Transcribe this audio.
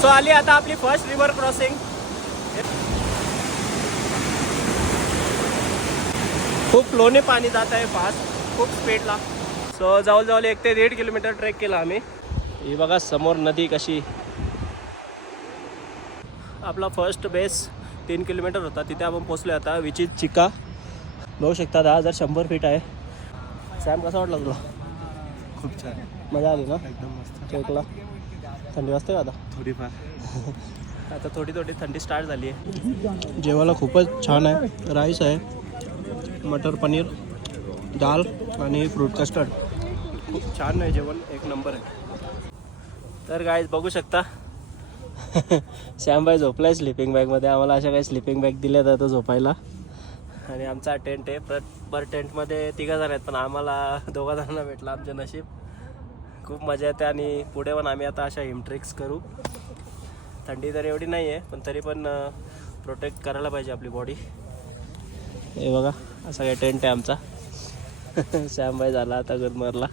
So आली आता आपली फर्स्ट रिव्हर क्रॉसिंग. खूप फ्लोने पाणी जात आहे फास्ट, खूप स्पीडला. सो जवळजवळ 1 ते 1.5 किलोमीटर ट्रेक केला आम्ही. ही बघा समोर नदी कशी. आपला फर्स्ट बेस 3 किलोमीटर होता, तिथे आपण पोचलो आता, विच इज चिका. बघू शकता 10,100 फीट आहे. सॅम कसा वाटला तुला? खूप छान, मजा आली ना एकदम मस्त. ट्रेकला? थंडी वाजते का आता? थोडीफार. आता थोडी थोडी थंडी स्टार्ट झाली आहे. जेवायला खूपच छान आहे. राईस आहे, मटर पनीर, दाल आणि फ्रूट कस्टर्ड. खूप छान आहे जेवण, एक नंबर आहे. तर गाईज बघू शकता श्यामबाई झोपलाय स्लिपिंग बॅगमध्ये. आम्हाला अशा काही स्लिपिंग बॅग दिल्या जातं झोपायला. आणि आमचा टेंट आहे. पर टेंटमध्ये 3 जण आहेत, पण आम्हाला 2 जणांना भेटला. आमचे नशीब. खूप मजा येते. आणि पुढे पण आम्ही आता अशा हिमट्रिक्स करू. थंडी तर एवढी नाही आहे, पण तरी पण प्रोटेक्ट करायला पाहिजे आपली बॉडी. हे बघा असा काही टेंट आहे आमचा. श्यामबाई झाला आता गुदमरला.